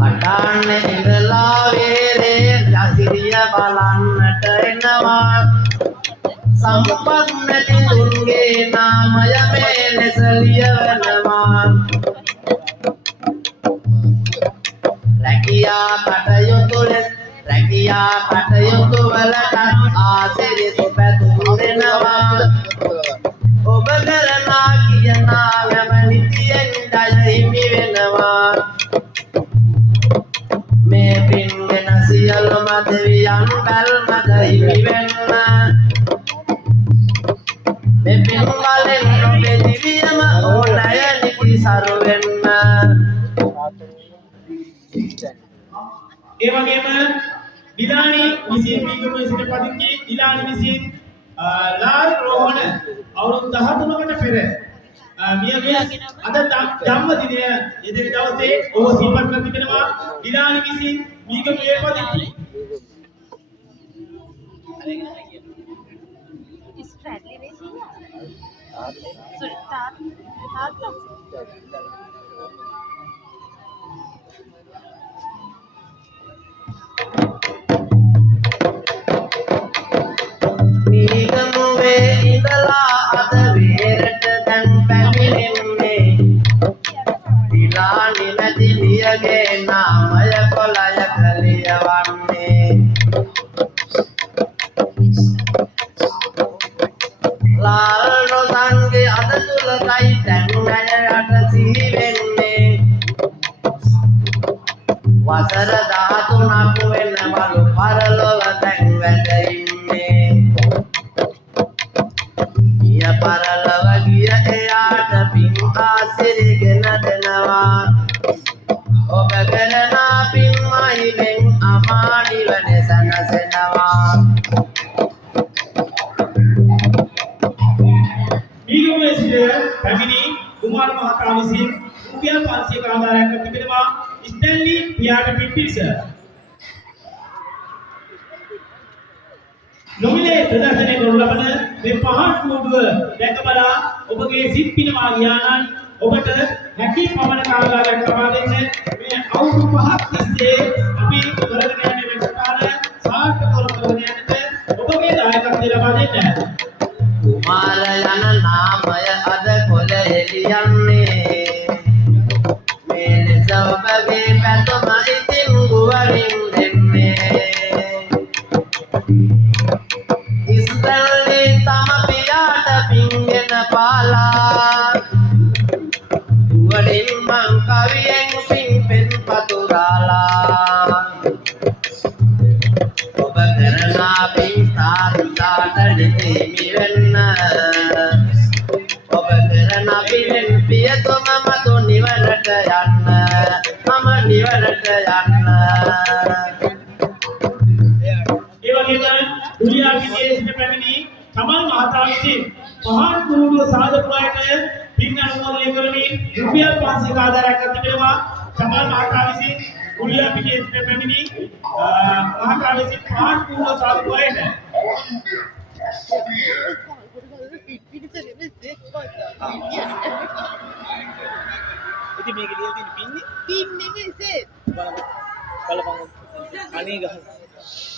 අටාන්න ඉඳලා වේලේ යසිරිය බලන්නට එනවා සම්පත් නැති දුන්ගේ නාමය මේ ලෙස ලියවනවා රැකියා කටයුතු වලට ආසිරිත පැතුම් දෙනවා ඔබ කරනා කියනා යම නිතියෙන් ජය හිමි වෙනවා මේ පින් වෙන සියලුම දෙවියන් බැල්මද හිමි වෙන්න මේ පින් වලින් ඔබේ දිවියම ඕනය නිති සරු වෙන්න ඒ වගේම දිලානි විසින් මේකම සිට පදිංචි දිලානි විසින් ලාල් රෝහණ අවුරුදු 13කට පෙර මියගේ අද ජන්මදිනය යෙදෙන දවසේ ඔහු සිහිපත් කර තිබෙනවා දිලානි විසින් මේකම ඒ පදිංචි මීගමුවේ ඉඳලා අද වේරට දැන් පැමිණෙන්නේ දිලානි නැති නියගේ නාමය කොළයක ලියවන්නේ ලාල් රොසන්ගේ අද තුලයි දැන් ඇයට සිහි වෙන්නේ වසර 13ක් වෙනවලු පරලොව දැන් වැඩ ඉන්නේ ගිය පරලොව ගිය එයාට පින් ආසිරිගෙන දෙනවා ඔබ කරන පින් මහිමෙන් අමා නිවන සැනසෙනවා මීගමුවේ සිට පැමිණි කුමාර මහතා විසින් රුපියල් 500ක ආදායයක් තිබෙනවා ස්ටැන්ලි පියාට පිටිස නොමිලේ ප්‍රදර්ශනය කරනු ලබන මේ පහන් කූඩුව දැක බලා ඔබගේ සිත් පිනවා ගියා නම් ඔබට හැකි පමණ කාර්යාලයක් ලබා දෙන්න මේ අවුරුදු 5ක් තිස්සේ අපි කරගෙන යන වැඩසටහන සාර්ථකව කරගෙන යන්නට ඔබගේ දායකත්වය ලබා දෙන්න කුමාර යන නාමය අද කොළ එළියන්නේ මේ ලෙස ඔබගේ පැතුම ඉතින් ගුවරින් දෙන්නේ ඉස්තල්ලි තම පියාට පින්ගෙන පාලා ගුවරින් මං කවියෙන් පින් පෙන් පතුරාලා ඔබ කරනා පින් සාර්ථකවට දෙමි වෙන්න ඔබ කරන පිනෙන් පියතුම මතු නිවනට යන්න මම නිවනට යන්න ඒ වගේම දුරියාගේ සිට පැමිණි කමල් මහතා විසින් පහන් කූඩුව සාධකුලයට පින් අනුමෝදනය කරමින් රුපියල් 500ක ආදායයක් තිබෙනවා කමල් මහතා විසින් දුරියාගේ සිට පැමිණි මහතා විසින් පහන් කූඩුව සාධකුලයට ඉතින් මේක ලියලා තියෙන පින්නේ ඉස්සේ බලපං අනේ ගහ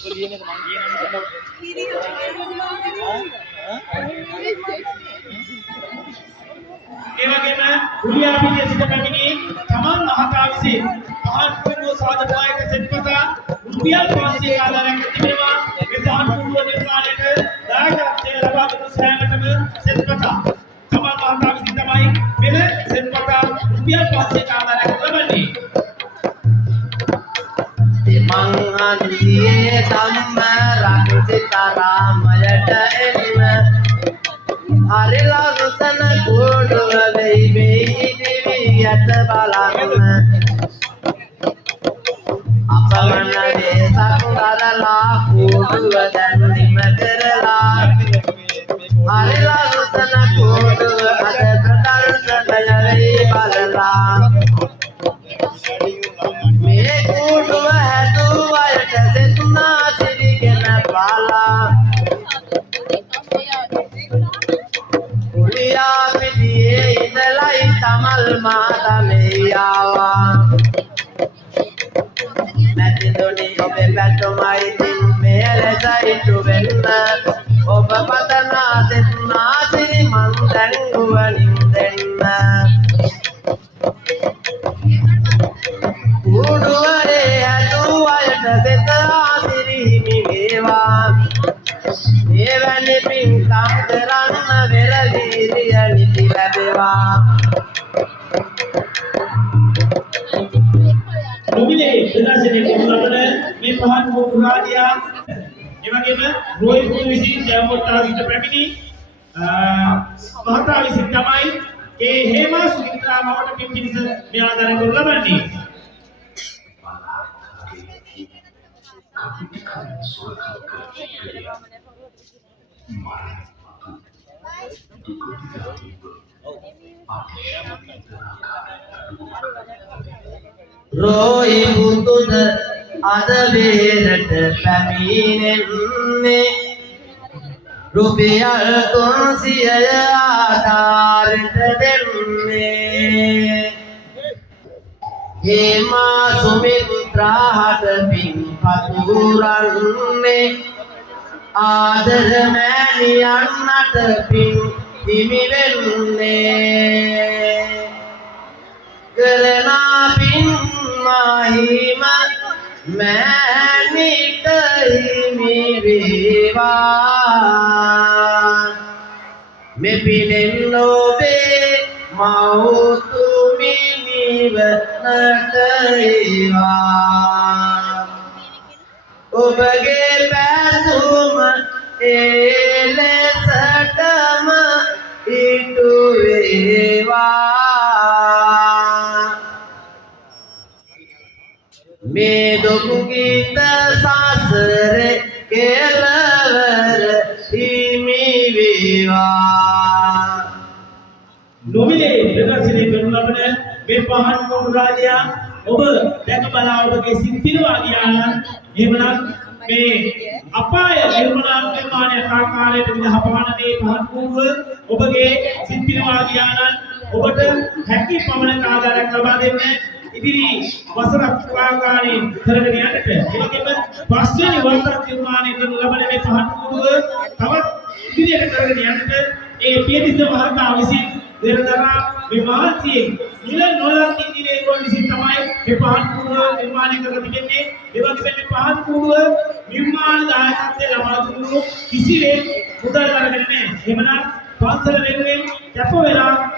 ඔය ලියන එක මං කියනවා ඒ වගේම දුරියාගේ සිට පැමිණි කමල් මහතා විසින් පහන් කූඩුව සාධකුලයට සෙත්පතා රුපියල් 500ක ආදායයක් තිබෙනවා මේ පහන් කූඩුව නිර්මාණයට දායකත්වය ලබා දුන් සෑමටම සෙත්පතා කමල් මහතා විසින් තමයි මෙල සෙත්පතා රුපියල් 500ක ආදායයක් ලබන්නේ මං අන්තියේ ධම්ම රක්සිත රාමයට එන්න හරිලා රුසන කූඩුව වෙයි මේ දිවියට බලන්න අපමණ දේශක් කරලා කූඩුව දැන් නිම කරලා හරිලා රුසන කූඩුව අද ප්‍රදර්ශනය වෙයි බලලා මේ කූඩුව හැදුවයට සෙතුනා සිරිගෙන පාලා කුලියා මල් මාතමෙයාවා නැතිදුනි ඔබේ පැතුමයි තින් මෙලෙසයිතු වෙන්න ඔබ පතනා දෙන්නා සිරි මන් දැන් ගුවනින් දෙන්න උඩුවරේ ඇතු අයට දෙත ආසිරි හිමි වේවා එවැනි පින්කම් කරන්න වෙරවීරිය නිති ලැබේවා නොමිලේ ප්‍රදර්ශනය කරනු ලබන මේ පහන් මොහුරාදියා එවැගේම රෝහිත් පුදු විසින් ජයවර්තා සිට පැමිණි මහතා විසින් තමයි ඒ හේමා සුමිත්‍රා මවට පින් පිණිස මේ ආදාන කරනු ලබන්නේ. රෝහි පුතුද අද වේලට පැමිණෙන්නේ රුපියල් 300 ආධාරයට දෙන්නේ හේමා සුමිත්‍රාට පින් පතුරන්නේ ආදර මෑණියන්ට පින් හිමි වෙන්නේ කරනා පින් මහිම මෑණිට හිමි වේවා මෙපිනෙන් ඔබේ මෞතුමි නිවනට ඒවා ඔබගේ පැතුම එලෙසටම ඉටු වේවා මේ දුක් ගීත සසරේ කෙලවර හිමි වේවා නොමිලේ ප්‍රදර්ශනය කරනු ලබන මේ පහන් මොහුරාදියා ඔබ දැක බලා ඔබගේ සිත් පිරවා ගියා නම් එහෙමනම් මේ අපාය නිර්මාණය ආකාරයට විදහපාන මේ පහන් කුව ඔබගේ සිත් පිරවා ගියා නම් ඔබට හැකි පමණ ආදාරයක් ලබා දෙන්න ඉදිරි වසරක් ආකාරයෙන් කරගෙන යන්නට එවැගේම පස්වෙනි වසරක් නිර්මාණය කරනු ලබන මේ පහන් කුව තවත් ඉදිරියට කරගෙන යන්නට ඒ පියතිස්ස මහතා විසින් දෙරදරා මේ මහන්සියෙන් නිල නොලක් ඉදිරියේ ගොන් විසින් තමයි මේ පහන් කුව නිර්මාණය කරලා තිබෙන්නේ ඒ වගේම මේ පහන් කුව නිර්මාණ දායකත්වයේ ලබා දුන්නු කිසිවෙක් මුදල් අරගෙන නැහැ එහෙමනම් පන්සල වෙනුවෙන් කැප වෙලා